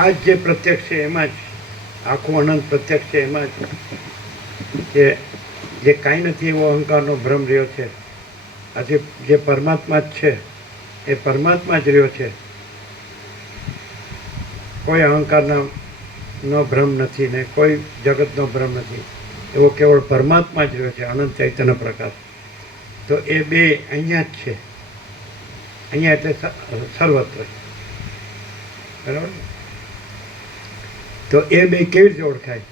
આ જે પ્રત્યક્ષ છે એમાં જ આખું અનંત પ્રત્યક્ષ છે એમાં જ કે જે કાંઈ નથી એવો અહંકારનો ભ્રમ રહ્યો છે. આજે જે પરમાત્મા જ છે એ પરમાત્મા જ રહ્યો છે. કોઈ અહંકારના નો ભ્રમ નથી ને કોઈ જગતનો ભ્રમ નથી. એવો કેવળ પરમાત્મા જ રહ્યો છે, અનંત ચૈતન્ય પ્રકાશ. તો એ બે અહીંયા જ છે. અહીંયા એટલે સર્વત્ર. બરાબર. તો એ બે કેવી રીતે ઓળખાય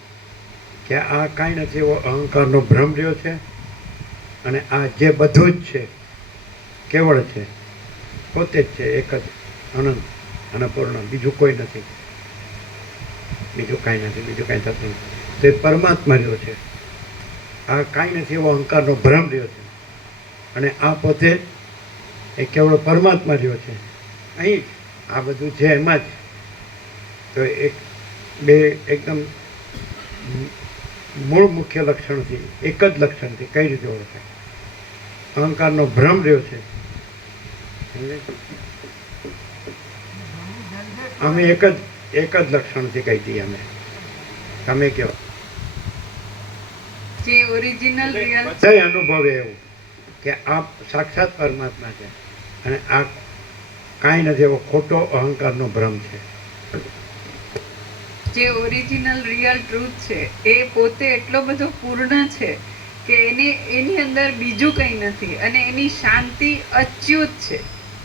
કે આ કાંઈ નથી એવો અહંકારનો ભ્રમ રહ્યો છે અને આ જે બધું જ છે કેવળ છે, પોતે જ છે, એક જ અનંત અને પૂર્ણ, બીજું કોઈ નથી, બીજું કાંઈ નથી, બીજું કાંઈ થતું નથી. તો એ પરમાત્મા રહ્યો છે. આ કાંઈ નથી એવો અહંકારનો ભ્રમ રહ્યો છે અને આ પોતે એ કેવળ પરમાત્મા રહ્યો છે. અહીં આ બધું છે એમાં જ. તો એક બે એકદમ મૂળ મુખ્ય લક્ષણથી, એક જ લક્ષણથી કઈ રીતે ઓળખાય? અહંકારનો ભ્રમ રહ્યો છે. અમે એક જ લક્ષણથી કહી દઈએ. અમે તમે કહો જે ઓરિજિનલ રિયલ અનુભવે એવું કે આ સાક્ષાત પરમાત્મા છે અને આ કાંઈ નથી એવો ખોટો અહંકારનો ભ્રમ છે. જે ઓરિજિનલ રિયલ ટ્રુથ છે એ પોતે એટલો બધો પૂર્ણ છે કે એની અંદર બીજું કંઈ નથી અને એની શાંતિ અચ્યુત છે.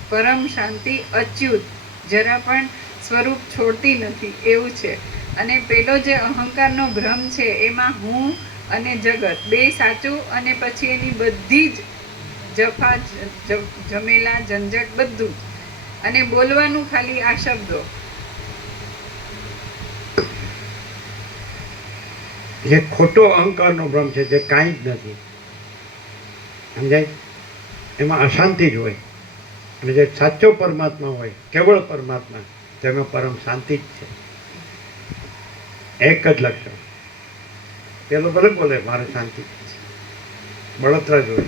પરમ શાંતિ અચ્યુત, જરા પણ સ્વરૂપ છોડતી નથી એવું છે. અને પેલો જે અહંકારનો ભ્રમ છે એમાં હું અને જગત બે સાચું અને પછી એની બધી જ જફા જમેલા ઝંઝટ બધું જ, અને બોલવાનું ખાલી આ શબ્દો. જે ખોટો અહંકારનો ભ્રમ છે, જે કાંઈ જ નથી, સમજાય? એમાં અશાંતિ જ હોય. અને જે સાચો પરમાત્મા હોય, કેવળ પરમાત્મા, તેમાં પરમ શાંતિ જ છે. એક જ લક્ષણ. પેલો ભલે બોલે મારે શાંતિ, બળતરા જ હોય.